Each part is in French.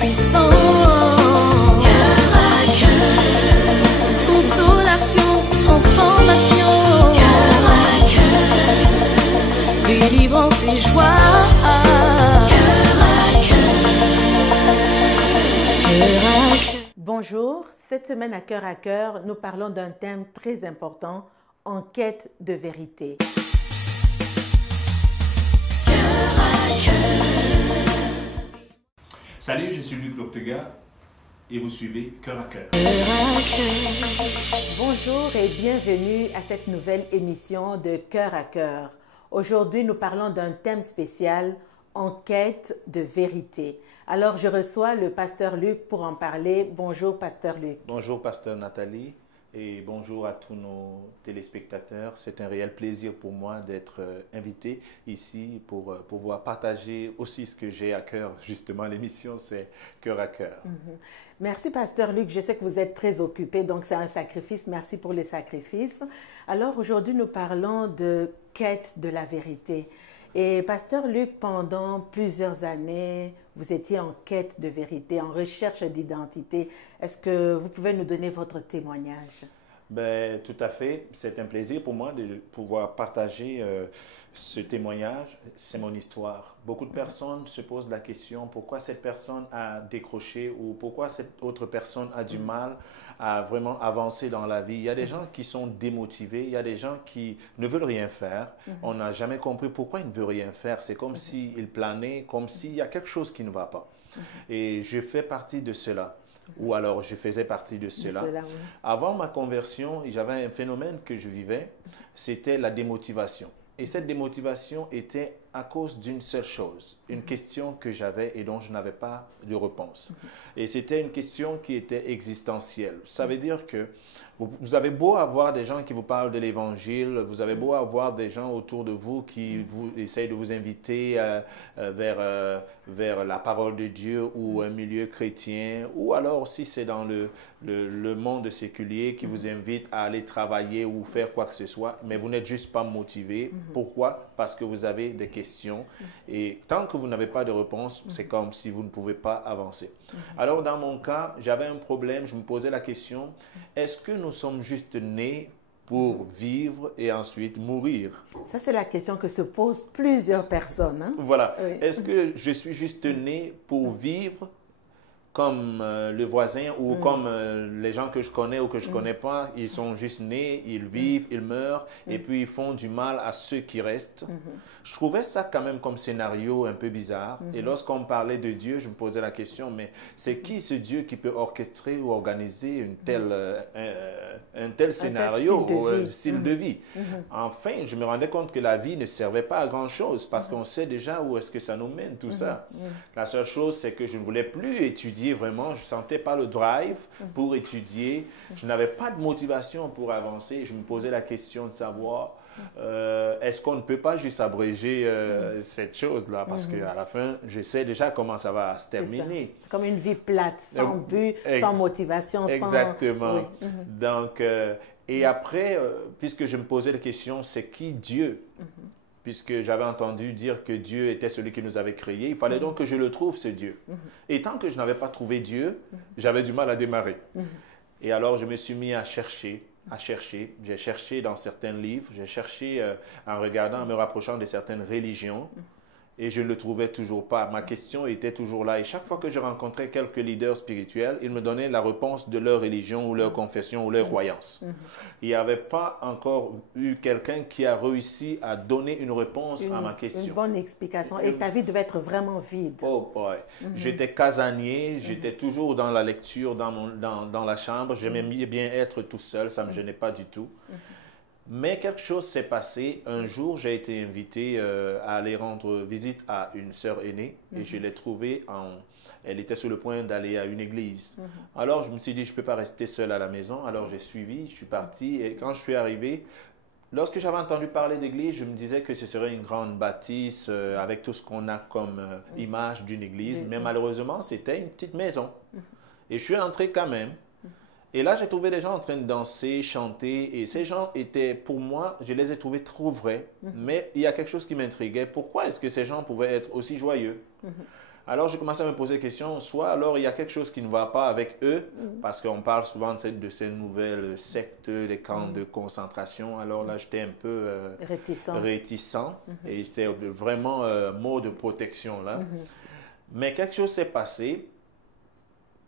puissant. Cœur à cœur. Consolation, transformation. Cœur à cœur. Délivrance et joie. Cœur à cœur. Cœur à cœur. Bonjour, cette semaine à cœur, nous parlons d'un thème très important, en quête de vérité. Salut, je suis Luc Loptega et vous suivez Cœur à Cœur. Bonjour et bienvenue à cette nouvelle émission de Cœur à cœur. Aujourd'hui, nous parlons d'un thème spécial, en quête de vérité. Alors, je reçois le pasteur Luc pour en parler. Bonjour, pasteur Luc. Bonjour, pasteur Nathalie, et bonjour à tous nos téléspectateurs. C'est un réel plaisir pour moi d'être invité ici pour pouvoir partager aussi ce que j'ai à cœur. Justement, l'émission, c'est Cœur à cœur. Merci, pasteur Luc. Je sais que vous êtes très occupé, donc c'est un sacrifice. Merci pour les sacrifices. Alors, aujourd'hui, nous parlons de quête de la vérité. Et pasteur Luc, pendant plusieurs années, vous étiez en quête de vérité, en recherche d'identité. Est-ce que vous pouvez nous donner votre témoignage? Ben, tout à fait. C'est un plaisir pour moi de pouvoir partager ce témoignage. C'est mon histoire. Beaucoup de personnes se posent la question pourquoi cette personne a décroché ou pourquoi cette autre personne a du mal à vraiment avancer dans la vie. Il y a des gens qui sont démotivés, il y a des gens qui ne veulent rien faire. On n'a jamais compris pourquoi ils ne veulent rien faire. C'est comme s'ils planaient, comme s'il y a quelque chose qui ne va pas. Et je fais partie de cela. Ou alors je faisais partie de cela. Oui. Avant ma conversion, j'avais un phénomène que je vivais, c'était la démotivation. Et cette démotivation était à cause d'une seule chose, une question que j'avais et dont je n'avais pas de réponse. Et c'était une question qui était existentielle. Ça veut dire que vous avez beau avoir des gens qui vous parlent de l'Évangile, vous avez beau avoir des gens autour de vous qui vous essayent de vous inviter vers la parole de Dieu ou un milieu chrétien, ou alors si c'est dans le monde séculier qui vous invite à aller travailler ou faire quoi que ce soit, mais vous n'êtes juste pas motivé. Pourquoi? Parce que vous avez des questions et tant que vous n'avez pas de réponse, c'est comme si vous ne pouvez pas avancer. Alors dans mon cas, j'avais un problème, je me posais la question, est-ce que nous sommes juste nés pour vivre et ensuite mourir? Ça, c'est la question que se posent plusieurs personnes. Hein? Voilà. Oui. Est-ce que je suis juste né pour vivre comme le voisin ou comme les gens que je connais ou que je ne connais pas? Ils sont juste nés, ils vivent, ils meurent et puis ils font du mal à ceux qui restent. Je trouvais ça quand même comme scénario un peu bizarre. Et lorsqu'on parlait de Dieu, je me posais la question, mais c'est qui ce Dieu qui peut orchestrer ou organiser un tel scénario ou un style de vie? Enfin, je me rendais compte que la vie ne servait pas à grand-chose parce qu'on sait déjà où est-ce que ça nous mène, tout ça. La seule chose, c'est que je ne voulais plus étudier vraiment, je ne sentais pas le drive pour étudier, je n'avais pas de motivation pour avancer, je me posais la question de savoir est-ce qu'on ne peut pas juste abréger cette chose-là, parce qu'à la fin, je sais déjà comment ça va se terminer. C'est comme une vie plate, sans but, sans motivation, Exactement. Oui. Donc, et après, puisque je me posais la question, c'est qui Dieu? Puisque j'avais entendu dire que Dieu était celui qui nous avait créés, il fallait donc que je le trouve, ce Dieu. Et tant que je n'avais pas trouvé Dieu, j'avais du mal à démarrer. Et alors, je me suis mis à chercher. J'ai cherché dans certains livres, j'ai cherché en regardant, en me rapprochant de certaines religions, et je ne le trouvais toujours pas. Ma question était toujours là. Et chaque fois que je rencontrais quelques leaders spirituels, ils me donnaient la réponse de leur religion ou leur confession ou leur croyance. Il n'y avait pas encore eu quelqu'un qui a réussi à donner une réponse à ma question. Une bonne explication. Et ta vie devait être vraiment vide. Oh boy. J'étais casanier, j'étais toujours dans la lecture, dans la chambre. J'aimais bien être tout seul, ça ne me gênait pas du tout. Mais quelque chose s'est passé. Un jour, j'ai été invité à aller rendre visite à une sœur aînée et je l'ai trouvée elle était sur le point d'aller à une église. Alors, je me suis dit, je ne peux pas rester seul à la maison. Alors, j'ai suivi, je suis parti et quand je suis arrivé, lorsque j'avais entendu parler d'église, je me disais que ce serait une grande bâtisse avec tout ce qu'on a comme image d'une église. Mais malheureusement, c'était une petite maison. Et je suis entré quand même. Et là, j'ai trouvé des gens en train de danser, chanter, et ces gens étaient, pour moi, je les ai trouvés trop vrais, mais il y a quelque chose qui m'intriguait. Pourquoi est-ce que ces gens pouvaient être aussi joyeux? Alors, j'ai commencé à me poser des questions. Soit alors, il y a quelque chose qui ne va pas avec eux, parce qu'on parle souvent de ces nouvelles sectes, les camps de concentration. Alors là, j'étais un peu réticent. Et c'était vraiment mot de protection là. Mais quelque chose s'est passé.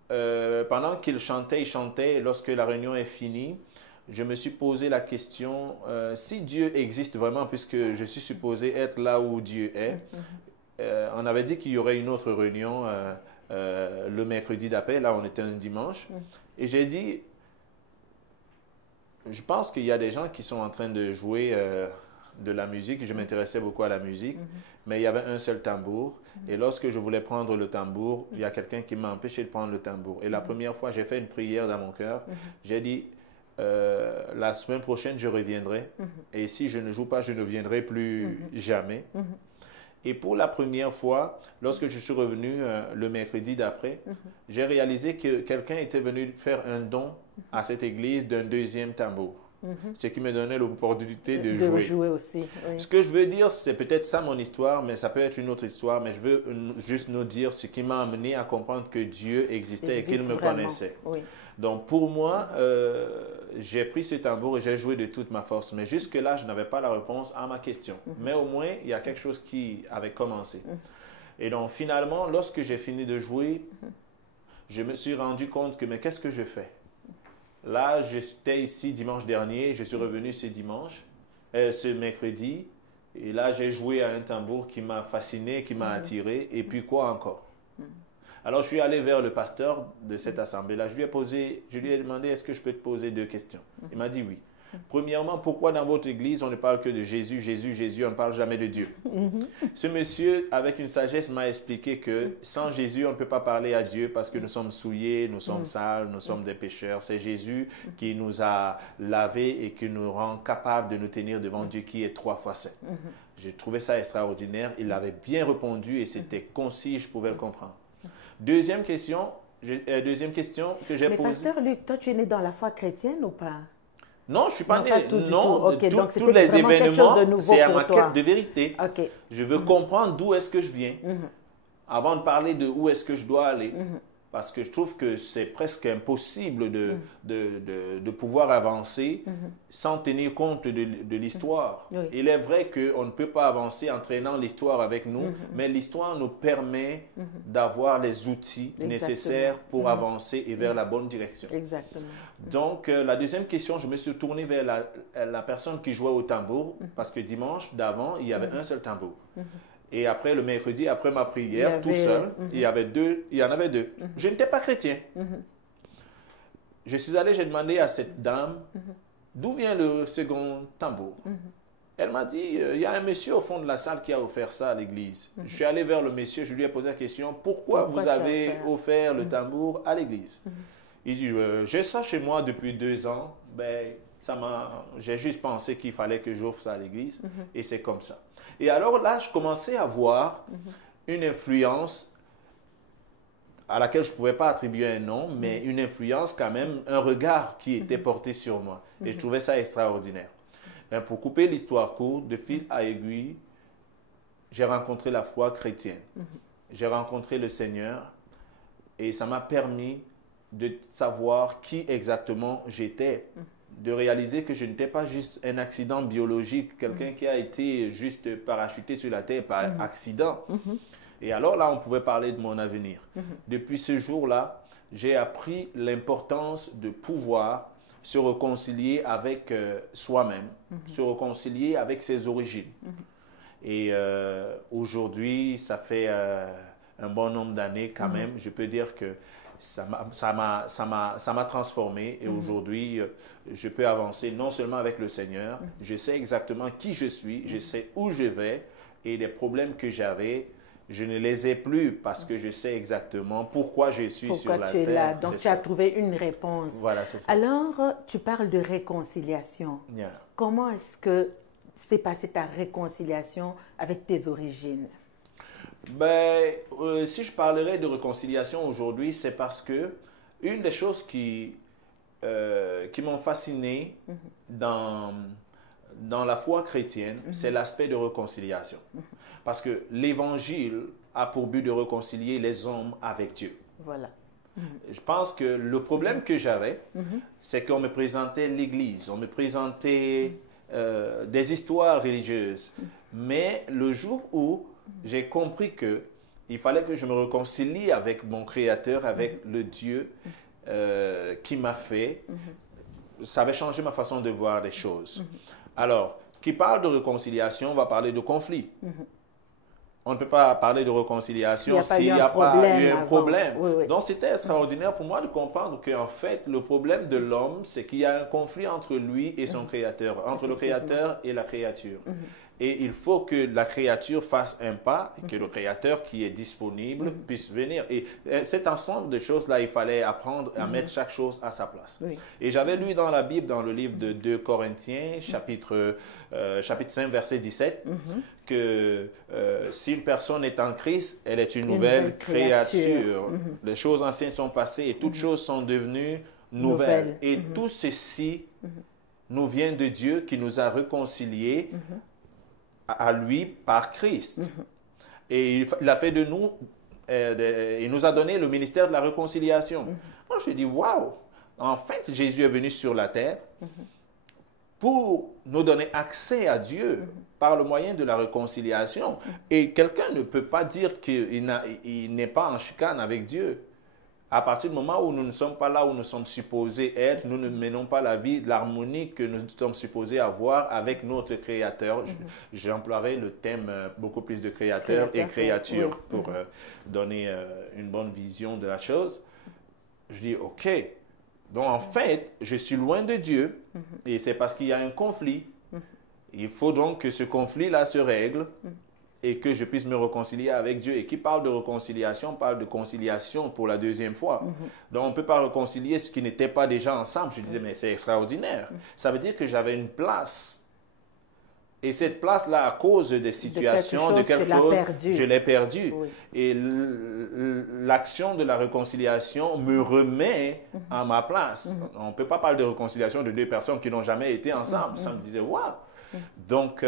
Pendant qu'il chantait, et lorsque la réunion est finie, je me suis posé la question, si Dieu existe vraiment, puisque je suis supposé être là où Dieu est, on avait dit qu'il y aurait une autre réunion le mercredi d'après, là on était un dimanche, et j'ai dit, je pense qu'il y a des gens qui sont en train de jouer de la musique, je m'intéressais beaucoup à la musique, mais il y avait un seul tambour, et lorsque je voulais prendre le tambour, il y a quelqu'un qui m'a empêché de prendre le tambour, et la première fois j'ai fait une prière dans mon cœur, j'ai dit, la semaine prochaine je reviendrai, et si je ne joue pas, je ne viendrai plus jamais. Et pour la première fois, lorsque je suis revenu le mercredi d'après, j'ai réalisé que quelqu'un était venu faire un don à cette église d'un deuxième tambour. Ce qui me donnait l'opportunité de jouer aussi. Oui. Ce que je veux dire, c'est peut-être ça mon histoire, mais ça peut être une autre histoire, mais je veux juste nous dire ce qui m'a amené à comprendre que Dieu existait et qu'il me connaissait. Oui. Donc pour moi, j'ai pris ce tambour et j'ai joué de toute ma force. Mais jusque-là, je n'avais pas la réponse à ma question. Mais au moins, il y a quelque chose qui avait commencé. Et donc finalement, lorsque j'ai fini de jouer, je me suis rendu compte que, mais qu'est-ce que je fais? Là, j'étais ici dimanche dernier, je suis revenu ce mercredi, et là, j'ai joué à un tambour qui m'a fasciné, qui m'a attiré, et puis quoi encore? Alors, je suis allé vers le pasteur de cette assemblée-là. Je lui ai demandé, est-ce que je peux te poser 2 questions? Il m'a dit oui. Premièrement, pourquoi dans votre église, on ne parle que de Jésus, Jésus, Jésus, on ne parle jamais de Dieu? Ce monsieur, avec une sagesse, m'a expliqué que sans Jésus, on ne peut pas parler à Dieu parce que nous sommes souillés, nous sommes sales, nous sommes des pécheurs. C'est Jésus qui nous a lavés et qui nous rend capables de nous tenir devant Dieu qui est 3 fois saint. J'ai trouvé ça extraordinaire. Il avait bien répondu et c'était concis, je pouvais le comprendre. Deuxième question que j'ai posée. Mais pasteur Luc, toi, tu es né dans la foi chrétienne ou pas? Non, je ne suis pas né. Non, okay, donc tous les événements, c'est à ma quête de vérité. Okay. Je veux comprendre d'où est-ce que je viens avant de parler de où est-ce que je dois aller. Parce que je trouve que c'est presque impossible de pouvoir avancer sans tenir compte de l'histoire. Oui. Il est vrai qu'on ne peut pas avancer en traînant l'histoire avec nous, mais l'histoire nous permet d'avoir les outils nécessaires pour avancer et vers la bonne direction. Exactement. Donc, la deuxième question, je me suis tourné vers la personne qui jouait au tambour, parce que dimanche d'avant, il y avait un seul tambour. Et après, le mercredi, après ma prière, tout seul, il y en avait deux. Je n'étais pas chrétien. Je suis allé, j'ai demandé à cette dame, d'où vient le second tambour? Elle m'a dit, il y a un monsieur au fond de la salle qui a offert ça à l'église. Je suis allé vers le monsieur, je lui ai posé la question, pourquoi vous avez offert le tambour à l'église? Il dit, j'ai ça chez moi depuis 2 ans. Ben, j'ai juste pensé qu'il fallait que j'offre ça à l'église. Et c'est comme ça. Et alors là, je commençais à voir une influence à laquelle je ne pouvais pas attribuer un nom, mais une influence quand même, un regard qui était porté sur moi. Et je trouvais ça extraordinaire. Ben, pour couper l'histoire courte, de fil à aiguille, j'ai rencontré la foi chrétienne. J'ai rencontré le Seigneur et ça m'a permis de savoir qui exactement j'étais. De réaliser que je n'étais pas juste un accident biologique, quelqu'un qui a été juste parachuté sur la terre par accident. Et alors là, on pouvait parler de mon avenir. Depuis ce jour-là, j'ai appris l'importance de pouvoir se réconcilier avec soi-même, se réconcilier avec ses origines. Et aujourd'hui, ça fait un bon nombre d'années quand même, je peux dire que ça m'a transformé et aujourd'hui, je peux avancer non seulement avec le Seigneur, je sais exactement qui je suis, je sais où je vais et les problèmes que j'avais, je ne les ai plus parce que je sais exactement pourquoi je suis sur la terre. Pourquoi tu es là, donc tu as trouvé une réponse. Voilà, c'est ça. Alors, tu parles de réconciliation. Comment est-ce que s'est passée ta réconciliation avec tes origines? Ben, si je parlerais de réconciliation aujourd'hui, c'est parce que une des choses qui m'ont fasciné dans la foi chrétienne, c'est l'aspect de réconciliation. Parce que l'Évangile a pour but de réconcilier les hommes avec Dieu. Voilà. Je pense que le problème que j'avais, c'est qu'on me présentait l'Église, on me présentait des histoires religieuses. Mais le jour où j'ai compris que il fallait que je me réconcilie avec mon Créateur, avec le Dieu qui m'a fait, ça avait changé ma façon de voir les choses. Alors, qui parle de réconciliation, on va parler de conflit. On ne peut pas parler de réconciliation s'il n'y a pas eu un problème. Oui, oui. Donc, c'était extraordinaire pour moi de comprendre qu'en fait, le problème de l'homme, c'est qu'il y a un conflit entre lui et son Créateur, entre le Créateur et la créature. Et il faut que la créature fasse un pas, et que le Créateur qui est disponible puisse venir. Et cet ensemble de choses-là, il fallait apprendre à mettre chaque chose à sa place. Oui. Et j'avais lu dans la Bible, dans le livre de 2 Corinthiens, chapitre 5, verset 17, que si une personne est en Christ, elle est une nouvelle créature. Les choses anciennes sont passées et toutes choses sont devenues nouvelles. Et tout ceci nous vient de Dieu qui nous a réconciliés à lui par Christ. Et il a fait de nous, il nous a donné le ministère de la réconciliation. Moi, je me dis, waouh! En fait, Jésus est venu sur la terre pour nous donner accès à Dieu par le moyen de la réconciliation. Et quelqu'un ne peut pas dire qu'il n'est pas en chicane avec Dieu. À partir du moment où nous ne sommes pas là où nous sommes supposés être, nous ne menons pas la vie, l'harmonie que nous sommes supposés avoir avec notre Créateur. J'emploierai le thème beaucoup plus de Créateur et créature pour donner une bonne vision de la chose. Je dis, OK, donc en fait, je suis loin de Dieu et c'est parce qu'il y a un conflit. Il faut donc que ce conflit-là se règle et que je puisse me réconcilier avec Dieu. Et qui parle de réconciliation, parle de conciliation pour la deuxième fois. Donc, on ne peut pas réconcilier ce qui n'était pas déjà ensemble. Je disais, mais c'est extraordinaire. Ça veut dire que j'avais une place. Et cette place-là, à cause des situations, de quelque chose, je l'ai perdue. Oui. Et l'action de la réconciliation me remet à ma place. On ne peut pas parler de réconciliation de deux personnes qui n'ont jamais été ensemble. Ça me disait, waouh! Donc,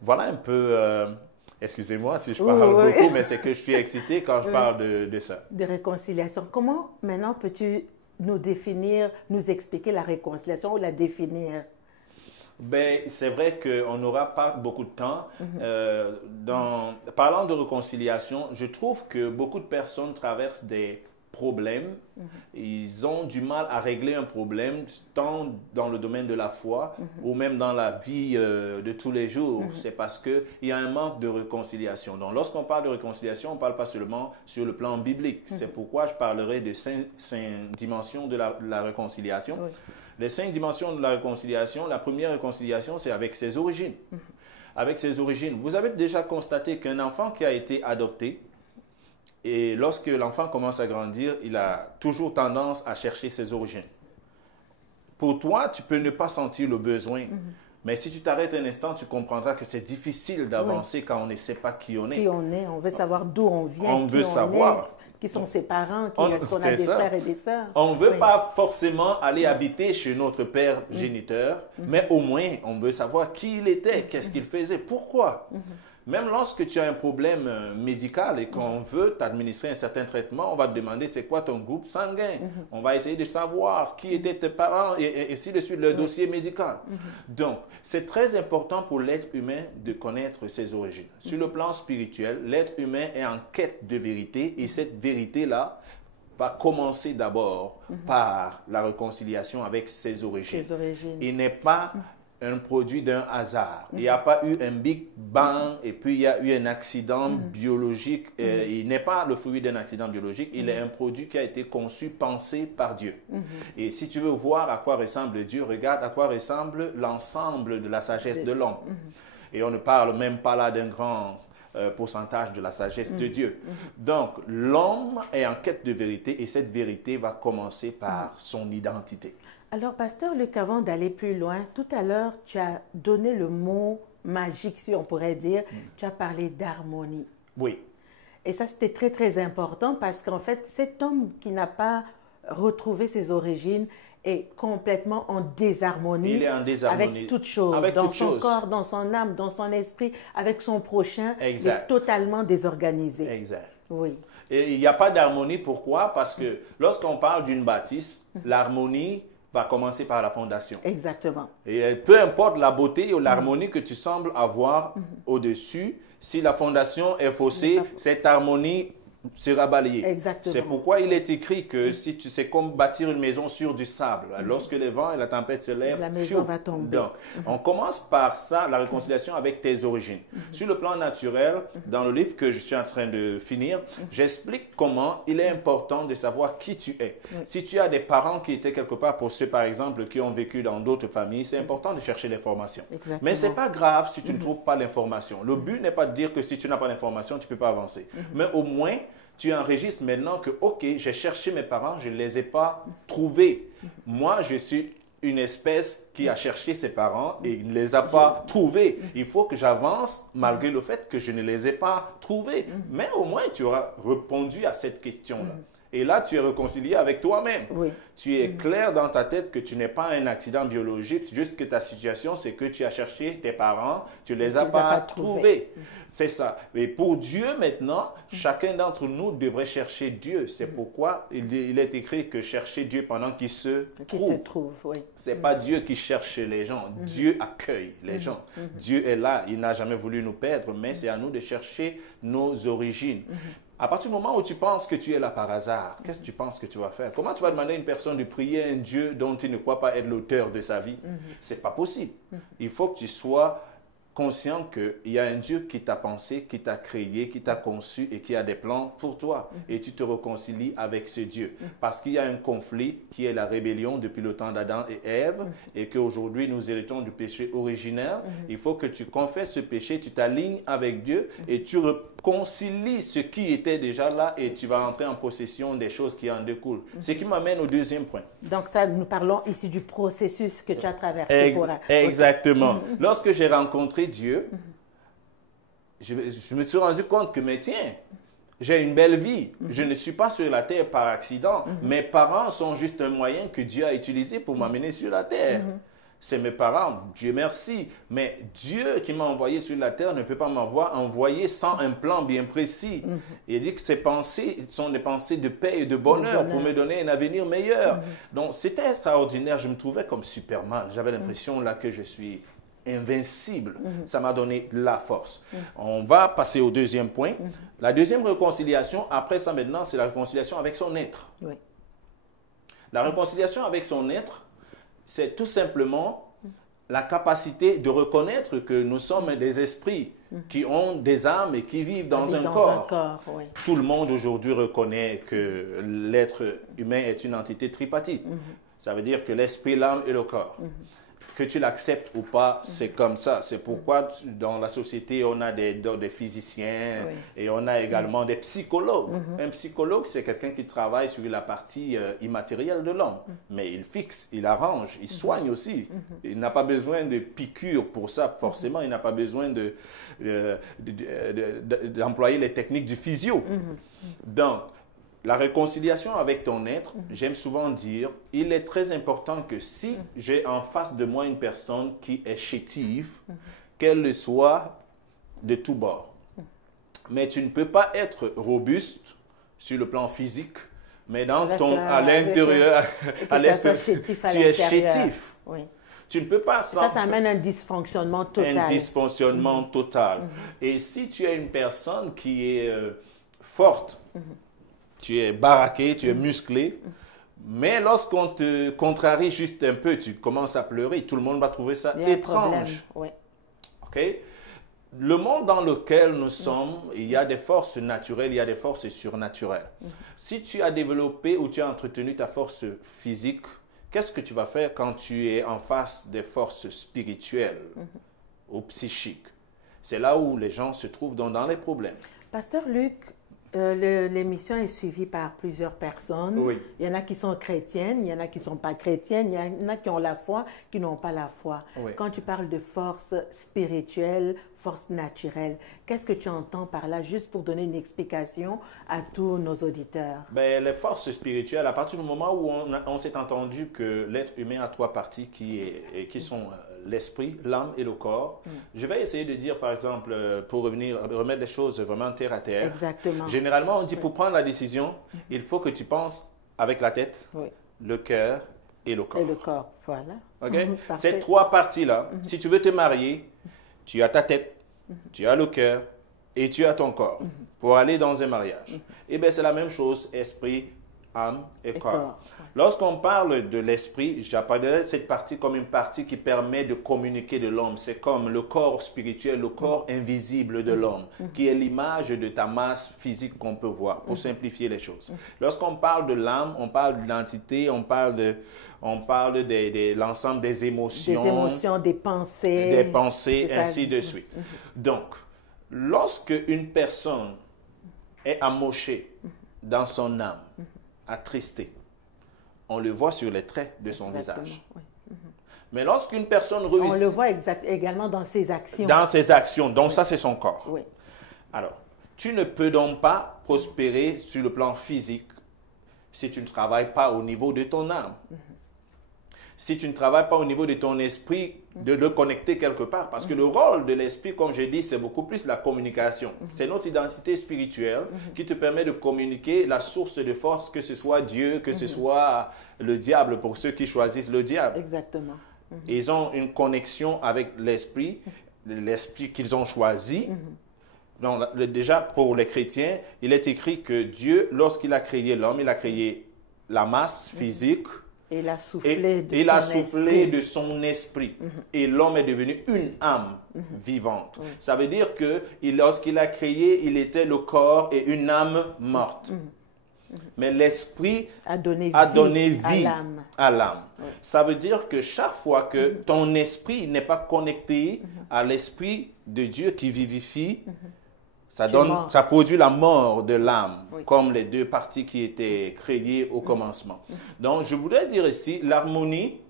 voilà un peu... excusez-moi si je parle beaucoup, mais c'est que je suis excité quand je parle de ça. De réconciliation. Comment maintenant peux-tu nous définir, nous expliquer la réconciliation ou la définir? Ben, c'est vrai qu'on n'aura pas beaucoup de temps. Parlant de réconciliation, je trouve que beaucoup de personnes traversent des problèmes. Ils ont du mal à régler un problème, tant dans le domaine de la foi ou même dans la vie de tous les jours. C'est parce qu'il y a un manque de réconciliation. Donc, lorsqu'on parle de réconciliation, on ne parle pas seulement sur le plan biblique. C'est pourquoi je parlerai de 5 dimensions de la réconciliation. Les 5 dimensions de la réconciliation, la première réconciliation, c'est avec ses origines. Avec ses origines. Vous avez déjà constaté qu'un enfant qui a été adopté, et lorsque l'enfant commence à grandir, il a toujours tendance à chercher ses origines. Pour toi, tu peux ne pas sentir le besoin. Mais si tu t'arrêtes un instant, tu comprendras que c'est difficile d'avancer quand on ne sait pas qui on est. Qui on est, on veut savoir d'où on vient. On veut savoir. Qui sont ses parents, est-ce qu'on a des frères et des sœurs. On ne veut pas forcément aller habiter chez notre père géniteur, mais au moins, on veut savoir qui il était, qu'est-ce qu'il faisait, pourquoi. Même lorsque tu as un problème médical et qu'on veut t'administrer un certain traitement, on va te demander c'est quoi ton groupe sanguin. On va essayer de savoir qui étaient tes parents et ainsi de suite, le dossier médical. Donc, c'est très important pour l'être humain de connaître ses origines. Sur le plan spirituel, l'être humain est en quête de vérité et cette vérité-là va commencer d'abord par la réconciliation avec ses origines. Il n'est pas un produit d'un hasard. Il n'y a pas eu un big bang et puis il y a eu un accident biologique. Il n'est pas le fruit d'un accident biologique, il est un produit qui a été conçu, pensé par Dieu. Et si tu veux voir à quoi ressemble Dieu, regarde à quoi ressemble l'ensemble de la sagesse de l'homme. Et on ne parle même pas là d'un grand pourcentage de la sagesse de Dieu. Donc, l'homme est en quête de vérité et cette vérité va commencer par son identité. Alors, Pasteur Luc, avant d'aller plus loin, tout à l'heure, tu as donné le mot magique, si on pourrait dire. Tu as parlé d'harmonie. Oui. Et ça, c'était très, très important parce qu'en fait, cet homme qui n'a pas retrouvé ses origines est complètement en désharmonie, Il est en désharmonie avec toute chose, avec dans toute son chose. corps, dans son âme, dans son esprit, avec son prochain. Exact. Il est totalement désorganisé. Exact. Oui. Et il n'y a pas d'harmonie, pourquoi? Parce que lorsqu'on parle d'une bâtisse, l'harmonie va commencer par la fondation. Exactement. Et peu importe la beauté ou l'harmonie que tu sembles avoir au-dessus, si la fondation est faussée, cette harmonie sera balayée. Exactement. C'est pourquoi il est écrit que si tu sais comme bâtir une maison sur du sable, lorsque les vents et la tempête se lèvent, la maison va tomber. Donc, on commence par ça, la réconciliation avec tes origines. Sur le plan naturel, dans le livre que je suis en train de finir, j'explique comment il est important de savoir qui tu es. Si tu as des parents qui étaient quelque part, pour ceux par exemple qui ont vécu dans d'autres familles, c'est important de chercher l'information. Mais ce n'est pas grave si tu ne trouves pas l'information. Le but n'est pas de dire que si tu n'as pas l'information, tu ne peux pas avancer. Mais au moins, tu enregistres maintenant que, OK, j'ai cherché mes parents, je ne les ai pas trouvés. Moi, je suis une espèce qui a cherché ses parents et ne les a pas trouvés. Il faut que j'avance malgré le fait que je ne les ai pas trouvés. Mais au moins, tu auras répondu à cette question-là. Et là, tu es réconcilié avec toi-même. Oui. Tu es clair dans ta tête que tu n'es pas un accident biologique, c'est juste que ta situation, c'est que tu as cherché tes parents, tu ne les as pas trouvés. C'est ça. Et pour Dieu, maintenant, chacun d'entre nous devrait chercher Dieu. C'est pourquoi il est écrit que chercher Dieu pendant qu'il se trouve. Oui. Ce n'est pas Dieu qui cherche les gens. Dieu accueille les gens. Dieu est là. Il n'a jamais voulu nous perdre, mais c'est à nous de chercher nos origines. À partir du moment où tu penses que tu es là par hasard, qu'est-ce que tu penses que tu vas faire? Comment tu vas demander à une personne de prier à un Dieu dont il ne croit pas être l'auteur de sa vie? Ce n'est pas possible. Il faut que tu sois conscient qu'il y a un Dieu qui t'a pensé, qui t'a créé, qui t'a conçu et qui a des plans pour toi. Et tu te réconcilies avec ce Dieu. Parce qu'il y a un conflit qui est la rébellion depuis le temps d'Adam et Ève et qu'aujourd'hui nous héritons du péché originel. Il faut que tu confesses ce péché, tu t'alignes avec Dieu et tu réconcilies ce qui était déjà là et tu vas entrer en possession des choses qui en découlent. Ce qui m'amène au deuxième point. Donc ça, nous parlons ici du processus que tu as traversé. Exactement. Lorsque j'ai rencontré Dieu, je me suis rendu compte que, mais tiens, j'ai une belle vie. Je ne suis pas sur la terre par accident. Mes parents sont juste un moyen que Dieu a utilisé pour m'amener sur la terre. C'est mes parents, Dieu merci. Mais Dieu qui m'a envoyé sur la terre ne peut pas m'avoir envoyé sans un plan bien précis. Il dit que ces pensées sont des pensées de paix et de bonheur pour me donner un avenir meilleur. Donc c'était extraordinaire. Je me trouvais comme Superman. J'avais l'impression là que je suis invincible. Ça m'a donné la force. On va passer au deuxième point. La deuxième réconciliation, après ça maintenant, c'est la réconciliation avec son être. Oui. La réconciliation avec son être, c'est tout simplement la capacité de reconnaître que nous sommes des esprits qui ont des âmes et qui vivent dans un corps. Oui. Tout le monde aujourd'hui reconnaît que l'être humain est une entité tripartite. Ça veut dire que l'esprit, l'âme et le corps. Que tu l'acceptes ou pas, c'est comme ça. C'est pourquoi dans la société, on a des physiciens et on a également des psychologues. Un psychologue, c'est quelqu'un qui travaille sur la partie immatérielle de l'homme. Mais il fixe, il arrange, il soigne aussi. Il n'a pas besoin de piqûres pour ça, forcément. Il n'a pas besoin d'employer les techniques du physio. Donc, la réconciliation avec ton être, j'aime souvent dire, il est très important que si j'ai en face de moi une personne qui est chétive, qu'elle le soit de tous bords. Mais tu ne peux pas être robuste sur le plan physique, mais dans à l'intérieur, tu es chétif. Oui. Tu ne peux pas... Ça amène un dysfonctionnement total. Un dysfonctionnement total. Et si tu es une personne qui est forte, tu es baraqué, tu es musclé, mais lorsqu'on te contrarie juste un peu, tu commences à pleurer, tout le monde va trouver ça étrange. Okay? Le monde dans lequel nous sommes, il y a des forces naturelles, il y a des forces surnaturelles. Si tu as développé ou tu as entretenu ta force physique, qu'est-ce que tu vas faire quand tu es en face des forces spirituelles ou psychiques? C'est là où les gens se trouvent dans les problèmes. Pasteur Luc, L'émission est suivie par plusieurs personnes. Oui. Il y en a qui sont chrétiennes, il y en a qui ne sont pas chrétiennes, il y en a qui ont la foi, qui n'ont pas la foi. Oui. Quand tu parles de force spirituelle, force naturelle, qu'est-ce que tu entends par là, juste pour donner une explication à tous nos auditeurs? Ben, les forces spirituelles, à partir du moment où on s'est entendu que l'être humain a trois parties qui sont l'esprit, l'âme et le corps, je vais essayer de dire, par exemple, pour remettre les choses vraiment terre à terre. Exactement. Généralement, on dit pour prendre la décision, il faut que tu penses avec la tête, Oui. le cœur et le corps. Et le corps, voilà. Okay? Parfait. Ces trois parties-là, si tu veux te marier, tu as ta tête, tu as le cœur et tu as ton corps pour aller dans un mariage. Et bien, c'est la même chose, esprit, âme et corps. corps. Lorsqu'on parle de l'esprit, j'appellerais cette partie comme une partie qui permet de communiquer de l'homme. C'est comme le corps spirituel, le corps invisible de l'homme, qui est l'image de ta masse physique qu'on peut voir, pour simplifier les choses. Lorsqu'on parle de l'âme, on parle de l'identité, on parle de l'ensemble des émotions. Des émotions, des pensées. C'est ça. Ainsi de suite. Donc, lorsque une personne est amochée dans son âme, attristée, on le voit sur les traits de son Exactement, visage. oui. Mais lorsqu'une personne réussit... On le voit également dans ses actions. Dans ses actions. Donc ça, c'est son corps. Oui. Alors, tu ne peux donc pas prospérer sur le plan physique si tu ne travailles pas au niveau de ton âme. Si tu ne travailles pas au niveau de ton esprit, de le connecter quelque part. Parce que le rôle de l'esprit, comme j'ai dit, c'est beaucoup plus la communication. C'est notre identité spirituelle qui te permet de communiquer la source de force, que ce soit Dieu, que ce soit le diable, pour ceux qui choisissent le diable. Exactement. Ils ont une connexion avec l'esprit qu'ils ont choisi. Donc, déjà, pour les chrétiens, il est écrit que Dieu, lorsqu'il a créé l'homme, il a créé la masse physique. Et il a soufflé de son esprit. Et l'homme est devenu une âme vivante. Ça veut dire que lorsqu'il a créé, il était le corps et une âme morte. Mais l'esprit a donné vie à l'âme. Ça veut dire que chaque fois que ton esprit n'est pas connecté à l'esprit de Dieu qui vivifie, ça produit la mort de l'âme, comme les deux parties qui étaient créées au commencement. Donc, je voudrais dire ici, l'harmonie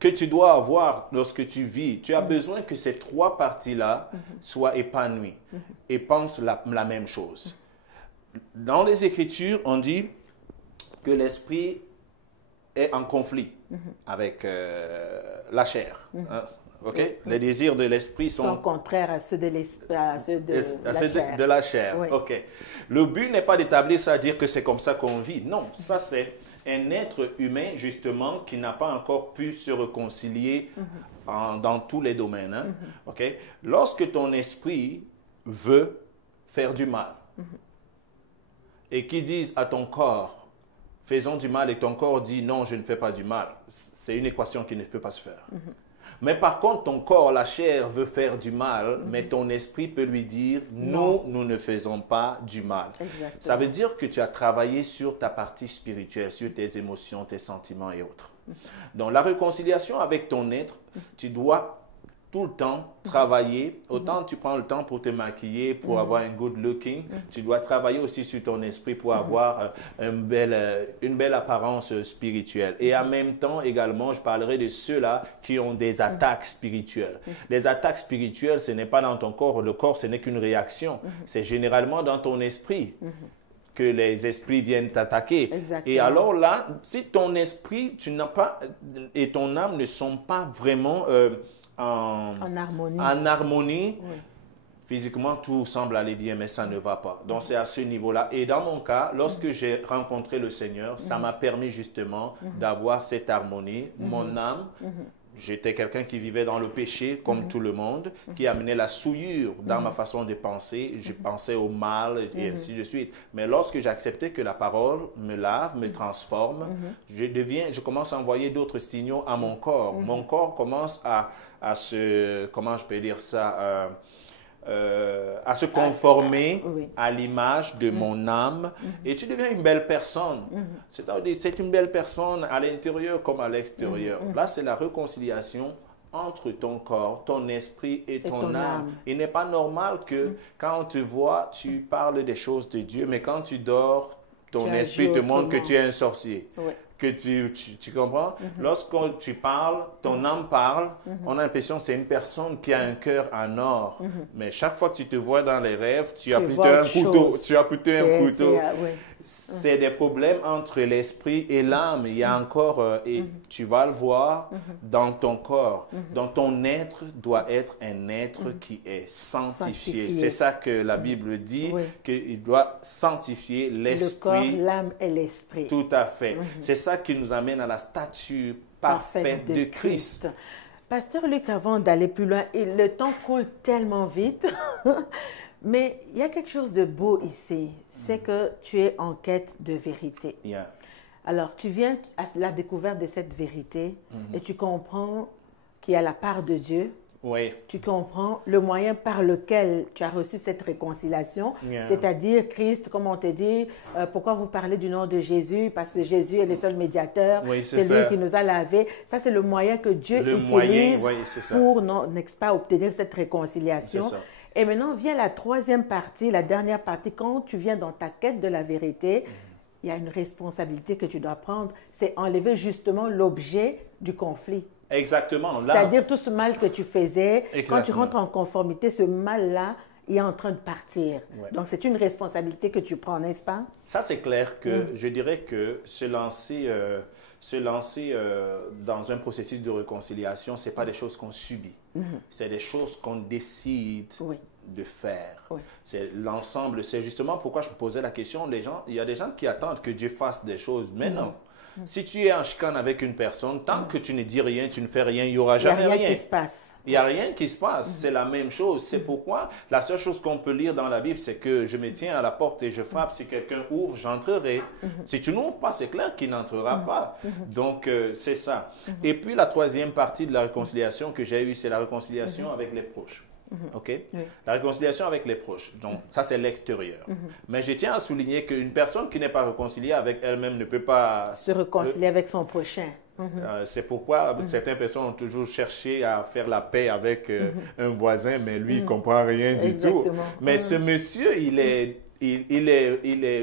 que tu dois avoir lorsque tu vis, tu as besoin que ces trois parties-là soient épanouies et pensent la même chose. Dans les Écritures, on dit que l'esprit est en conflit avec la chair. Okay? Les désirs de l'esprit sont contraires à ceux de la chair. Oui. Okay. Le but n'est pas d'établir ça, dire que c'est comme ça qu'on vit. Non, ça c'est un être humain justement qui n'a pas encore pu se réconcilier dans tous les domaines. Hein? Okay? Lorsque ton esprit veut faire du mal et qui disent à ton corps, faisons du mal, et ton corps dit non, je ne fais pas du mal, c'est une équation qui ne peut pas se faire. Mais par contre, ton corps, la chair, veut faire du mal, mais ton esprit peut lui dire, nous ne faisons pas du mal. Exactement. Ça veut dire que tu as travaillé sur ta partie spirituelle, sur tes émotions, tes sentiments et autres. Donc, la réconciliation avec ton être, tu dois tout le temps travailler. Autant tu prends le temps pour te maquiller, pour avoir un good looking, tu dois travailler aussi sur ton esprit pour avoir une belle apparence spirituelle. Et en même temps, également, je parlerai de ceux-là qui ont des attaques spirituelles. Les attaques spirituelles, ce n'est pas dans ton corps. Le corps, ce n'est qu'une réaction. C'est généralement dans ton esprit que les esprits viennent t'attaquer. Et alors là, si ton esprit, tu n'as pas, et ton âme ne sont pas vraiment en harmonie. Oui. Physiquement, tout semble aller bien, mais ça ne va pas. Donc, c'est à ce niveau-là. Et dans mon cas, lorsque j'ai rencontré le Seigneur, ça m'a permis justement d'avoir cette harmonie. Mon âme, j'étais quelqu'un qui vivait dans le péché, comme tout le monde, qui amenait la souillure dans ma façon de penser. Je pensais au mal et ainsi de suite. Mais lorsque j'ai accepté que la parole me lave, me transforme, je commence à envoyer d'autres signaux à mon corps. Mon corps commence à se, comment je peux dire ça, à se conformer à l'image de mon âme, et tu deviens une belle personne. C'est une belle personne à l'intérieur comme à l'extérieur. Là, c'est la réconciliation entre ton corps, ton esprit et ton âme. Il n'est pas normal que quand on te voit, tu parles des choses de Dieu, mais quand tu dors, ton esprit te montre que tu es un sorcier. Oui. Que tu comprends? Lorsque tu parles, ton âme parle, on a l'impression que c'est une personne qui a un cœur en or. Mais chaque fois que tu te vois dans les rêves, tu as plutôt un couteau. Tu as plutôt un couteau. C'est des problèmes entre l'esprit et l'âme. Il y a encore, et tu vas le voir dans ton corps. Donc ton être doit être un être qui est sanctifié. C'est ça que la Bible dit, qu'il doit sanctifier l'esprit. Le corps, l'âme et l'esprit. Tout à fait. C'est ça qui nous amène à la stature parfaite de Christ. Pasteur Luc, avant d'aller plus loin, le temps coule tellement vite. Mais il y a quelque chose de beau ici, c'est que tu es en quête de vérité. Alors, tu viens à la découverte de cette vérité et tu comprends qu'il y a la part de Dieu. Oui. Tu comprends le moyen par lequel tu as reçu cette réconciliation, c'est-à-dire Christ, comme on te dit, pourquoi vous parlez du nom de Jésus? Parce que Jésus est le seul médiateur, c'est lui qui nous a lavés. Ça, c'est le moyen que Dieu utilise pour, n'est-ce pas, obtenir cette réconciliation. Et maintenant vient la troisième partie, la dernière partie. Quand tu viens dans ta quête de la vérité, il y a une responsabilité que tu dois prendre. C'est enlever justement l'objet du conflit. Exactement. C'est-à-dire tout ce mal que tu faisais. Quand tu rentres en conformité, ce mal-là, il est en train de partir. Donc, c'est une responsabilité que tu prends, n'est-ce pas? Ça, c'est clair que je dirais que se lancer dans un processus de réconciliation, ce n'est pas des choses qu'on subit. C'est des choses qu'on décide de faire. C'est l'ensemble. C'est justement pourquoi je me posais la question. Il y a des gens qui attendent que Dieu fasse des choses, mais non. Si tu es en chicane avec une personne, tant que tu ne dis rien, tu ne fais rien, il n'y aura jamais rien. Il n'y a rien qui se passe. Il n'y a rien qui se passe. C'est la même chose. C'est pourquoi la seule chose qu'on peut lire dans la Bible, c'est que je me tiens à la porte et je frappe. Si quelqu'un ouvre, j'entrerai. Si tu n'ouvres pas, c'est clair qu'il n'entrera pas. Donc, c'est ça. Et puis, la troisième partie de la réconciliation que j'ai eue, c'est la réconciliation avec les proches. La réconciliation avec les proches, donc ça c'est l'extérieur. Mais je tiens à souligner qu'une personne qui n'est pas réconciliée avec elle-même ne peut pas se réconcilier avec son prochain. C'est pourquoi certaines personnes ont toujours cherché à faire la paix avec un voisin, mais lui il ne comprend rien du tout. Mais ce monsieur, il est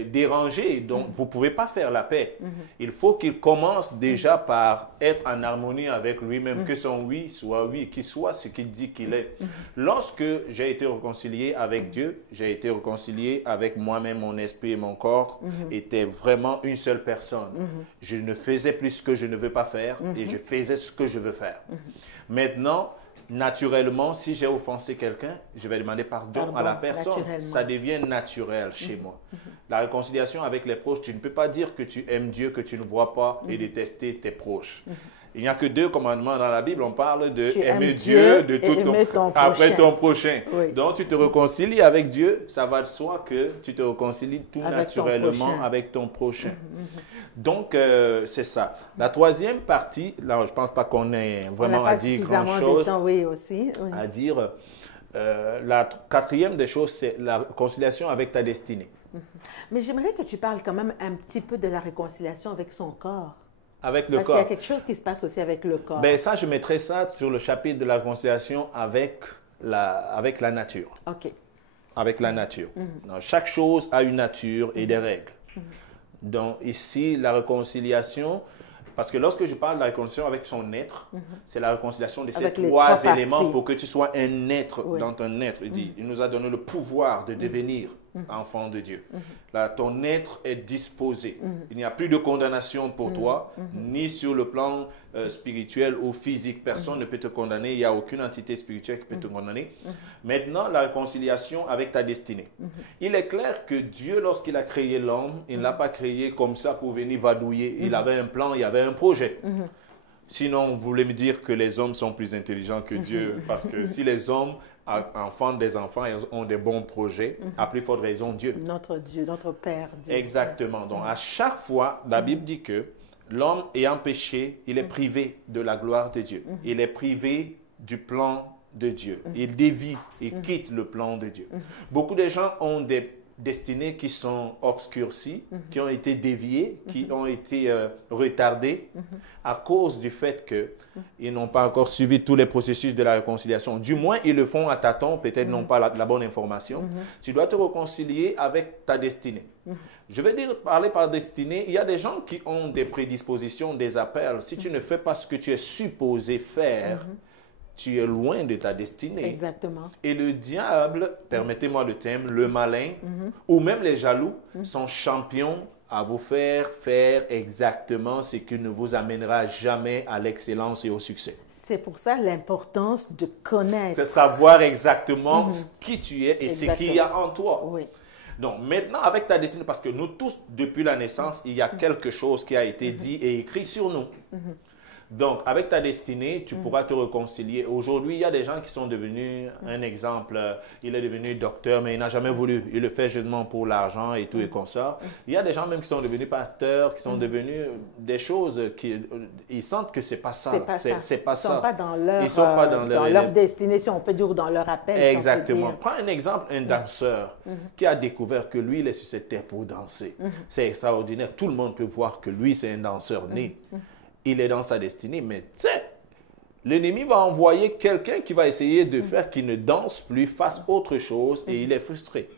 dérangé, donc vous ne pouvez pas faire la paix. Il faut qu'il commence déjà par être en harmonie avec lui-même, que son oui soit oui, qu'il soit ce qu'il dit qu'il est. Lorsque j'ai été réconcilié avec Dieu, j'ai été réconcilié avec moi-même, mon esprit et mon corps étaient vraiment une seule personne. Je ne faisais plus ce que je ne veux pas faire et je faisais ce que je veux faire. Maintenant, naturellement, si j'ai offensé quelqu'un, je vais demander pardon à la personne. Ça devient naturel chez moi. La réconciliation avec les proches, tu ne peux pas dire que tu aimes Dieu, que tu ne vois pas et détester tes proches. Il n'y a que 2 commandements dans la Bible. On parle de aimer Dieu de tout après ton prochain. Donc, tu te réconcilies avec Dieu. Ça va de soi que tu te réconcilies tout naturellement avec ton prochain. Donc, c'est ça. La troisième partie, là, je ne pense pas qu'on ait vraiment à dire grand-chose. À dire. La quatrième des choses, c'est la réconciliation avec ta destinée. Mais j'aimerais que tu parles quand même un petit peu de la réconciliation avec son corps. Avec le corps. Parce qu'il y a quelque chose qui se passe aussi avec le corps. Ben ça, je mettrais ça sur le chapitre de la réconciliation avec la nature. Avec la nature. Donc, chaque chose a une nature et des règles. Donc ici, la réconciliation, parce que lorsque je parle de la réconciliation avec son être, c'est la réconciliation de ces 3 éléments pour que tu sois un être dans ton être. Il nous a donné le pouvoir de devenir enfant de Dieu. Là, ton être est disposé. Il n'y a plus de condamnation pour toi, ni sur le plan spirituel ou physique. Personne ne peut te condamner. Il n'y a aucune entité spirituelle qui peut te condamner. Maintenant, la réconciliation avec ta destinée. Il est clair que Dieu, lorsqu'il a créé l'homme, il ne l'a pas créé comme ça pour venir vadouiller. Il avait un plan, il y avait un projet. Sinon, vous voulez me dire que les hommes sont plus intelligents que Dieu, parce que si les hommes enfantent des enfants et ont des bons projets, à plus forte raison Dieu. Notre Dieu, notre Père. Dieu. Exactement. Donc, à chaque fois, la Bible dit que l'homme ayant péché, il est privé de la gloire de Dieu. Il est privé du plan de Dieu. Il dévie, il quitte le plan de Dieu. Beaucoup de gens ont des destinées qui sont obscurcies, qui ont été déviées, qui ont été retardées à cause du fait qu'ils n'ont pas encore suivi tous les processus de la réconciliation. Du moins, ils le font à tâtons, peut-être n'ont pas la bonne information. Tu dois te réconcilier avec ta destinée. Je vais parler par destinée. Il y a des gens qui ont des prédispositions, des appels. Si tu ne fais pas ce que tu es supposé faire, tu es loin de ta destinée. Exactement. Et le diable, permettez-moi le thème, le malin, ou même les jaloux, sont champions à vous faire exactement ce qui ne vous amènera jamais à l'excellence et au succès. C'est pour ça l'importance de connaître. De savoir exactement qui tu es et ce qu'il y a en toi. Oui. Donc maintenant, avec ta destinée, parce que nous tous, depuis la naissance, il y a quelque chose qui a été dit et écrit sur nous. Donc, avec ta destinée, tu pourras te réconcilier. Aujourd'hui, il y a des gens qui sont devenus, un exemple, il est devenu docteur, mais il n'a jamais voulu. Il le fait justement pour l'argent et tout et comme ça. Il y a des gens même qui sont devenus pasteurs, qui sont devenus des choses qui, ils sentent que c'est pas ça. C'est pas ça. Ils ne sont pas dans leur destinée, si on peut dire, ou dans leur appel. Exactement. Prends un exemple, un danseur qui a découvert que lui, il est sur cette terre pour danser. C'est extraordinaire. Tout le monde peut voir que lui, c'est un danseur né. Il est dans sa destinée, mais tu sais, l'ennemi va envoyer quelqu'un qui va essayer de faire qu'il ne danse plus, fasse autre chose et il est frustré.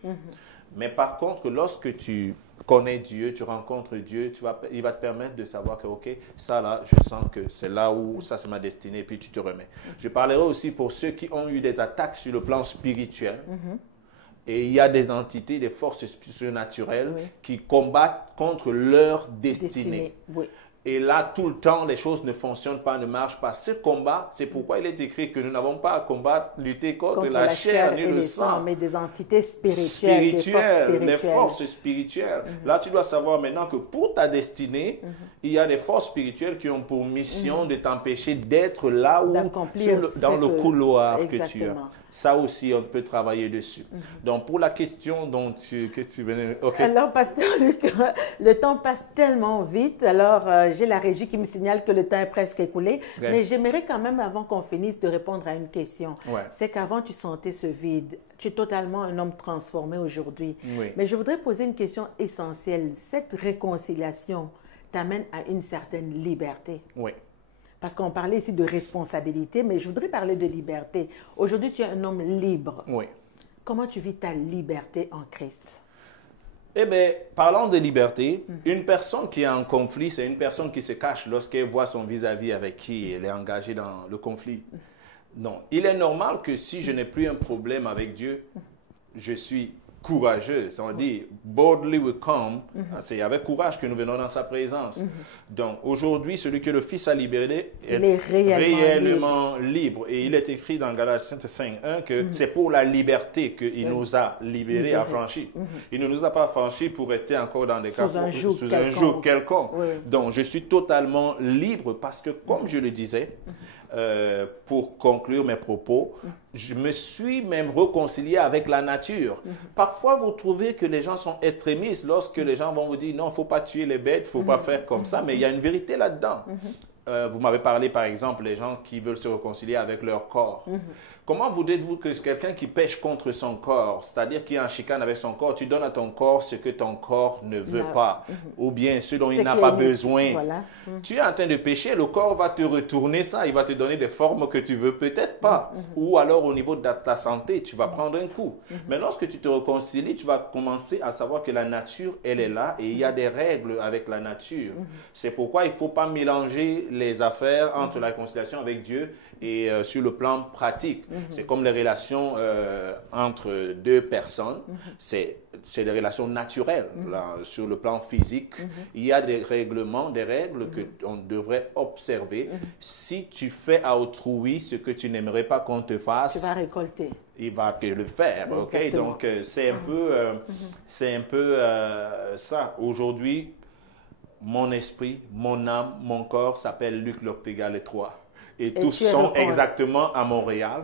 Mais par contre, lorsque tu connais Dieu, tu rencontres Dieu, il va te permettre de savoir que, ok, ça là, je sens que c'est là où, ça c'est ma destinée, et puis tu te remets. Je parlerai aussi pour ceux qui ont eu des attaques sur le plan spirituel. Et il y a des entités, des forces surnaturelles qui combattent contre leur destinée. Oui. Et là, tout le temps, les choses ne fonctionnent pas, ne marchent pas. Ce combat, c'est pourquoi il est écrit que nous n'avons pas à combattre, lutter contre la chair ni le sang. Mais des entités spirituelles, des forces spirituelles. Là, tu dois savoir maintenant que pour ta destinée, il y a des forces spirituelles qui ont pour mission de t'empêcher d'être là où, dans le couloir que tu as. Ça aussi, on peut travailler dessus. Donc, pour la question que tu venais... Okay. Alors, Pasteur Luc, le temps passe tellement vite. Alors, j'ai la régie qui me signale que le temps est presque écoulé. Okay. Mais j'aimerais quand même, avant qu'on finisse, de répondre à une question. Ouais. C'est qu'avant, tu sentais ce vide. Tu es totalement un homme transformé aujourd'hui. Oui. Mais je voudrais poser une question essentielle. Cette réconciliation t'amène à une certaine liberté. Oui. Parce qu'on parlait ici de responsabilité, mais je voudrais parler de liberté. Aujourd'hui, tu es un homme libre. Oui. Comment tu vis ta liberté en Christ? Eh bien, parlant de liberté, une personne qui est en conflit, c'est une personne qui se cache lorsqu'elle voit son vis-à-vis avec qui elle est engagée dans le conflit. Non, il est normal que si je n'ai plus un problème avec Dieu, je suis courageux. On dit « boldly we come ». C'est avec courage que nous venons dans sa présence. Donc, aujourd'hui, celui que le Fils a libéré est réellement libre. Et il est écrit dans Galates 5:1 que c'est pour la liberté qu'il nous a libérés, affranchis. Il ne nous a pas affranchis pour rester encore dans des cas sous un joug quelconque. Oui. Donc, je suis totalement libre parce que, comme je le disais, pour conclure mes propos, je me suis même réconcilié avec la nature. Parfois, vous trouvez que les gens sont extrémistes lorsque les gens vont vous dire non, il ne faut pas tuer les bêtes, il ne faut pas faire comme ça, mais il y a une vérité là-dedans. Vous m'avez parlé, par exemple, les gens qui veulent se réconcilier avec leur corps. Comment vous dites-vous que quelqu'un qui pêche contre son corps, c'est-à-dire qui est en chicane avec son corps, tu donnes à ton corps ce que ton corps ne veut pas, ou bien ce dont il n'a pas besoin. Voilà. Tu es en train de pécher, le corps va te retourner ça, il va te donner des formes que tu veux peut-être pas. Ou alors au niveau de ta santé, tu vas prendre un coup. Mais lorsque tu te réconcilies, tu vas commencer à savoir que la nature, elle est là et il y a des règles avec la nature. C'est pourquoi il ne faut pas mélanger les affaires entre la réconciliation avec Dieu et sur le plan pratique. C'est comme les relations entre deux personnes. C'est des relations naturelles. Là, sur le plan physique, il y a des règlements, des règles qu'on devrait observer. Si tu fais à autrui ce que tu n'aimerais pas qu'on te fasse, tu vas récolter. Il va te le faire. Okay? Donc, c'est un peu ça. Aujourd'hui, mon esprit, mon âme, mon corps s'appelle Luc Loctega les trois. Et tous sont exactement à Montréal,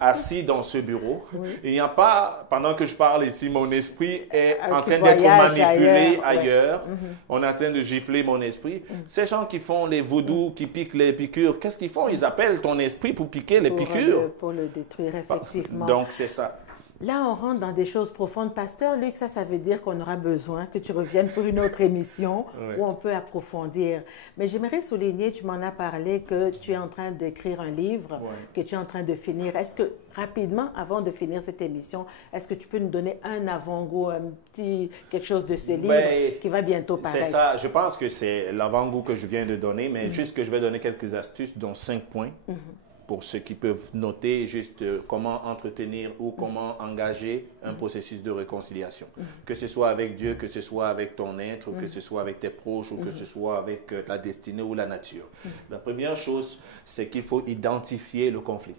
assis dans ce bureau. Il n'y a pas, pendant que je parle ici, mon esprit est en train d'être manipulé ailleurs. On est en train de gifler mon esprit. Ces gens qui font les vaudous, qui piquent les piqûres, qu'est-ce qu'ils font? Ils appellent ton esprit pour piquer les piquures. Pour le détruire, effectivement. Donc, c'est ça. Là, on rentre dans des choses profondes. Pasteur Luc, ça veut dire qu'on aura besoin que tu reviennes pour une autre émission où on peut approfondir. Mais j'aimerais souligner, tu m'en as parlé, que tu es en train d'écrire un livre, que tu es en train de finir. Est-ce que, rapidement, avant de finir cette émission, est-ce que tu peux nous donner un avant-goût, quelque chose de ce livre qui va bientôt paraître? C'est ça, je pense que c'est l'avant-goût que je viens de donner, mais juste que je vais donner quelques astuces, dont 5 points. Pour ceux qui peuvent noter juste comment entretenir ou comment engager un processus de réconciliation. Que ce soit avec Dieu, que ce soit avec ton être, que ce soit avec tes proches ou que ce soit avec la destinée ou la nature. La première chose, c'est qu'il faut identifier le conflit.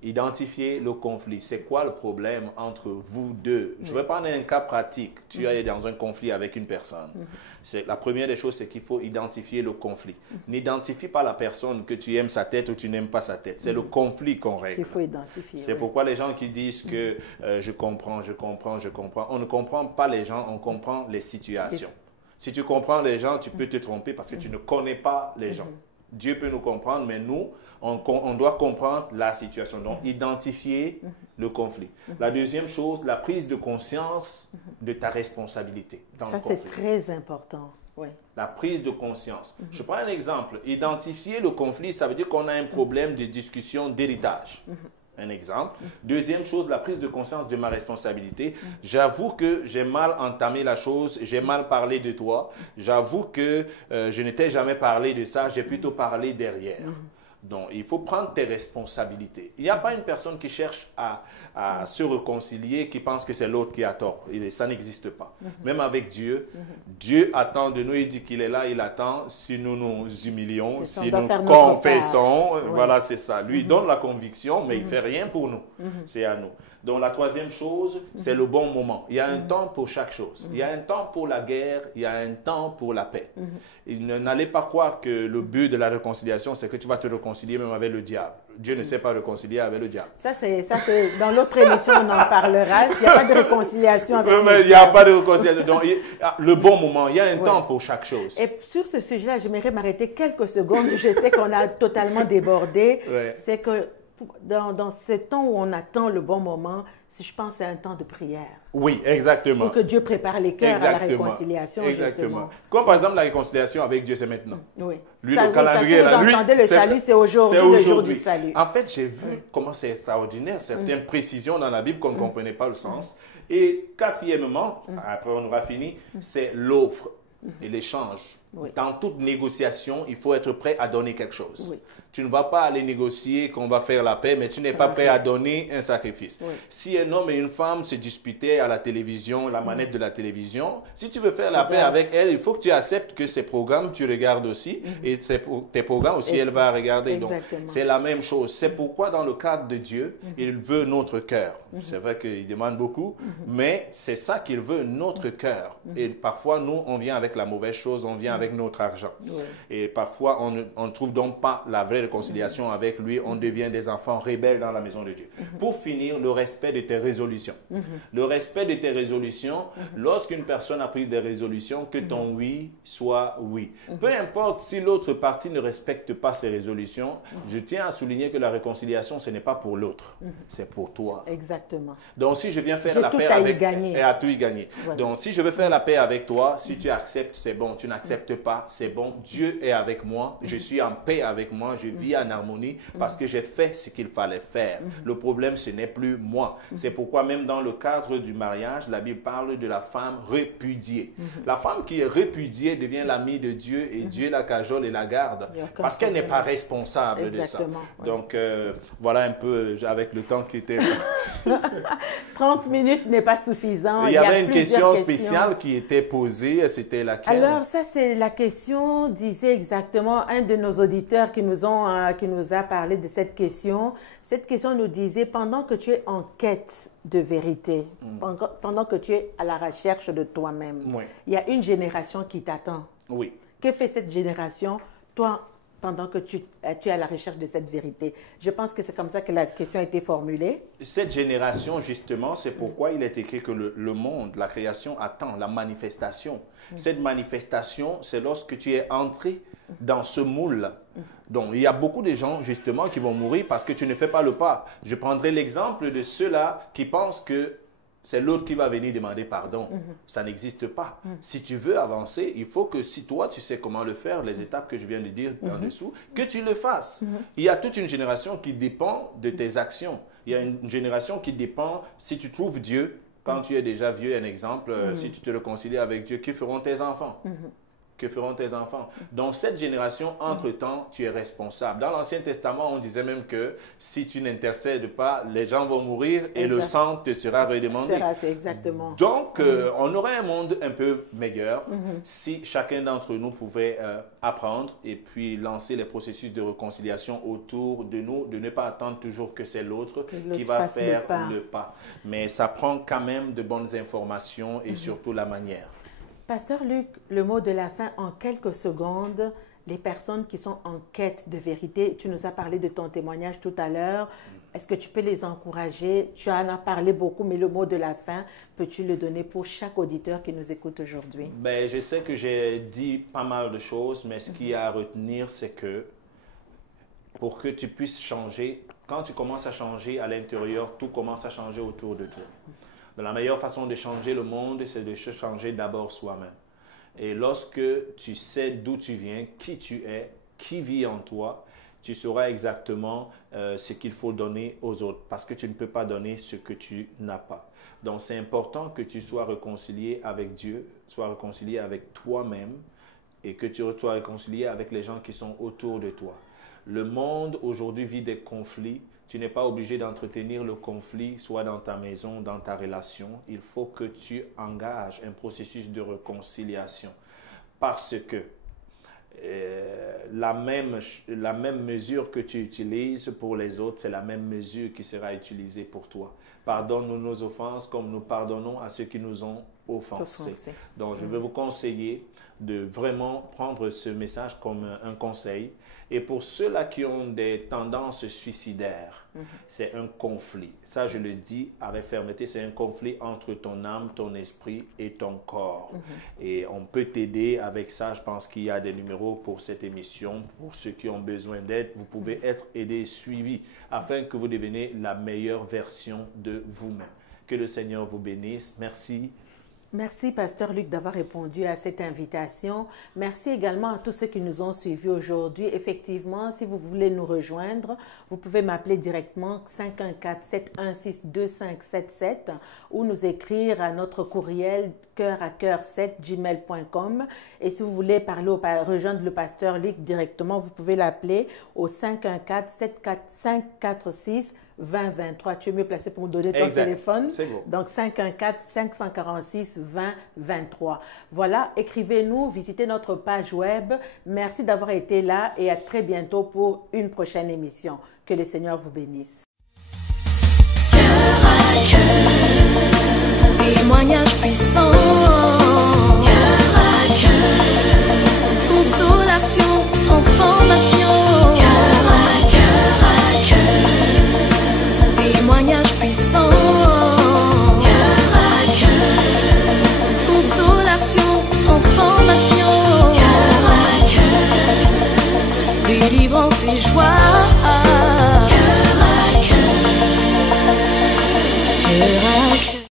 Identifier le conflit. C'est quoi le problème entre vous deux? Je vais prendre un cas pratique. Tu es dans un conflit avec une personne. La première des choses, c'est qu'il faut identifier le conflit. N'identifie pas la personne que tu aimes sa tête ou tu n'aimes pas sa tête. C'est le conflit qu'on règle. Il faut identifier. C'est pourquoi les gens qui disent que je comprends. On ne comprend pas les gens, on comprend les situations. Si tu comprends les gens, tu peux te tromper parce que tu ne connais pas les gens. Dieu peut nous comprendre, mais nous, on doit comprendre la situation. Donc, identifier le conflit. La deuxième chose, la prise de conscience de ta responsabilité dans le conflit. Ça, c'est très important. Oui. La prise de conscience. Je prends un exemple. Identifier le conflit, ça veut dire qu'on a un problème de discussion d'héritage. Un exemple. Deuxième chose, la prise de conscience de ma responsabilité. J'avoue que j'ai mal entamé la chose, j'ai mal parlé de toi. J'avoue que je ne t'ai jamais parlé de ça, j'ai plutôt parlé derrière. Donc, il faut prendre tes responsabilités. Il n'y a pas une personne qui cherche à se réconcilier, qui pense que c'est l'autre qui a tort. Et ça n'existe pas. Même avec Dieu, Dieu attend de nous, il dit qu'il est là, il attend si nous nous humilions, si nous confessons. Voilà, c'est ça. Lui, il donne la conviction, mais il ne fait rien pour nous. C'est à nous. Donc, la troisième chose, c'est le bon moment. Il y a un temps pour chaque chose. Il y a un temps pour la guerre, il y a un temps pour la paix. N'allez pas croire que le but de la réconciliation, c'est que tu vas te réconcilier même avec le diable. Dieu ne sait pas réconcilier avec le diable. Ça, c'est dans l'autre émission, on en parlera. Il n'y a pas de réconciliation avec le diable. Il n'y a pas de réconciliation. Donc, le bon moment, il y a un temps pour chaque chose. Et sur ce sujet-là, j'aimerais m'arrêter quelques secondes. Je sais qu'on a totalement débordé. C'est que dans ce temps où on attend le bon moment, je pense que c'est un temps de prière. Oui, exactement. Pour que Dieu prépare les cœurs à la réconciliation. Exactement. Justement. Comme par exemple la réconciliation avec Dieu, c'est maintenant. Oui. Lui, le calendrier, là, lui, le salut, c'est aujourd'hui, le jour du salut. En fait, j'ai vu comment c'est extraordinaire, certaines précisions dans la Bible qu'on ne comprenait pas le sens. Et quatrièmement, après on aura fini, c'est l'offre et l'échange. Dans toute négociation, il faut être prêt à donner quelque chose. Tu ne vas pas aller négocier qu'on va faire la paix, mais tu n'es pas prêt à donner un sacrifice. Si un homme et une femme se disputaient à la télévision, la manette de la télévision, si tu veux faire la paix avec elle, il faut que tu acceptes que ses programmes, tu regardes aussi, et tes programmes aussi, elle va regarder. Donc, c'est la même chose. C'est pourquoi, dans le cadre de Dieu, il veut notre cœur. C'est vrai qu'il demande beaucoup, mais c'est ça qu'il veut, notre cœur. Et parfois, nous, on vient avec la mauvaise chose, on vient avec notre argent. Et parfois, on ne trouve donc pas la vraie réconciliation avec lui. On devient des enfants rebelles dans la maison de Dieu. Pour finir, le respect de tes résolutions. Le respect de tes résolutions, lorsqu'une personne a pris des résolutions, que ton oui soit oui. Peu importe si l'autre partie ne respecte pas ses résolutions, je tiens à souligner que la réconciliation, ce n'est pas pour l'autre, c'est pour toi. Exactement. Donc, si je viens faire la paix avec... Et à tout y gagner. Voilà. Donc, si je veux faire la paix avec toi, si tu acceptes, c'est bon. Tu n'acceptes pas, c'est bon. Dieu est avec moi. Je suis en paix avec moi. Je vis en harmonie parce que j'ai fait ce qu'il fallait faire. Le problème, ce n'est plus moi. C'est pourquoi même dans le cadre du mariage, la Bible parle de la femme répudiée. La femme qui est répudiée devient l'amie de Dieu et Dieu la cajole et la garde parce qu'elle n'est pas responsable de ça. Donc, voilà un peu avec le temps qui était... 30 minutes n'est pas suffisant. Il y avait une question spéciale qui était posée, c'était laquelle? Alors ça, c'est la question, disait exactement un de nos auditeurs qui nous a parlé de cette question. Cette question nous disait, pendant que tu es en quête de vérité, pendant que tu es à la recherche de toi-même, il y a une génération qui t'attend. Oui. Que fait cette génération? Toi, pendant que tu es à la recherche de cette vérité? Je pense que c'est comme ça que la question a été formulée. Cette génération, justement, c'est pourquoi il est écrit que le monde, la création attend la manifestation. Cette manifestation, c'est lorsque tu es entré dans ce moule. Donc, il y a beaucoup de gens, justement, qui vont mourir parce que tu ne fais pas le pas. Je prendrai l'exemple de ceux-là qui pensent que c'est l'autre qui va venir demander pardon. Ça n'existe pas. Si tu veux avancer, il faut que si toi, tu sais comment le faire, les étapes que je viens de dire en dessous, que tu le fasses. Il y a toute une génération qui dépend de tes actions. Il y a une génération qui dépend, si tu trouves Dieu, quand tu es déjà vieux, un exemple, si tu te réconcilies avec Dieu, que feront tes enfants? Que feront tes enfants? Dans cette génération, entre-temps, tu es responsable. Dans l'Ancien Testament, on disait même que si tu n'intercèdes pas, les gens vont mourir et le sang te sera redemandé. C'est exactement. Donc, on aurait un monde un peu meilleur si chacun d'entre nous pouvait apprendre et puis lancer les processus de réconciliation autour de nous, de ne pas attendre toujours que c'est l'autre qui va faire le pas. Mais ça prend quand même de bonnes informations et surtout la manière. Pasteur Luc, le mot de la fin en quelques secondes, les personnes qui sont en quête de vérité, tu nous as parlé de ton témoignage tout à l'heure, est-ce que tu peux les encourager? Tu en as parlé beaucoup, mais le mot de la fin, peux-tu le donner pour chaque auditeur qui nous écoute aujourd'hui? Ben, je sais que j'ai dit pas mal de choses, mais ce qu'il y a à retenir, c'est que pour que tu puisses changer, quand tu commences à changer à l'intérieur, tout commence à changer autour de toi. La meilleure façon de changer le monde, c'est de changer d'abord soi-même. Et lorsque tu sais d'où tu viens, qui tu es, qui vit en toi, tu sauras exactement ce qu'il faut donner aux autres. Parce que tu ne peux pas donner ce que tu n'as pas. Donc, c'est important que tu sois réconcilié avec Dieu, sois réconcilié avec toi-même et que tu sois réconcilié avec les gens qui sont autour de toi. Le monde aujourd'hui vit des conflits. Tu n'es pas obligé d'entretenir le conflit, soit dans ta maison, dans ta relation. Il faut que tu engages un processus de réconciliation. Parce que la même mesure que tu utilises pour les autres, c'est la même mesure qui sera utilisée pour toi. Pardonne-nous nos offenses comme nous pardonnons à ceux qui nous ont offensés. Donc, je veux vous conseiller de vraiment prendre ce message comme un conseil. Et pour ceux-là qui ont des tendances suicidaires, c'est un conflit. Ça, je le dis avec fermeté, c'est un conflit entre ton âme, ton esprit et ton corps. Et on peut t'aider avec ça. Je pense qu'il y a des numéros pour cette émission. Pour ceux qui ont besoin d'aide, vous pouvez être aidés, suivis, afin que vous deveniez la meilleure version de vous-même. Que le Seigneur vous bénisse. Merci. Merci, Pasteur Luc, d'avoir répondu à cette invitation. Merci également à tous ceux qui nous ont suivis aujourd'hui. Effectivement, si vous voulez nous rejoindre, vous pouvez m'appeler directement 514-716-2577 ou nous écrire à notre courriel coeur-à-coeur7@gmail.com. Et si vous voulez rejoindre le Pasteur Luc directement, vous pouvez l'appeler au 514-546-2023. Tu es mieux placé pour me donner ton téléphone. C'est bon. Donc, 514-546-2023. Voilà, écrivez-nous, visitez notre page web. Merci d'avoir été là et à très bientôt pour une prochaine émission. Que le Seigneur vous bénisse. Cœur à cœur, témoignage puissant. Cœur à cœur, consolation, transformation. Cœur à cœur, témoignage puissant. Cœur à cœur, consolation, transformation. Cœur à cœur, délivrance et joie. Cœur à cœur, cœur à cœur.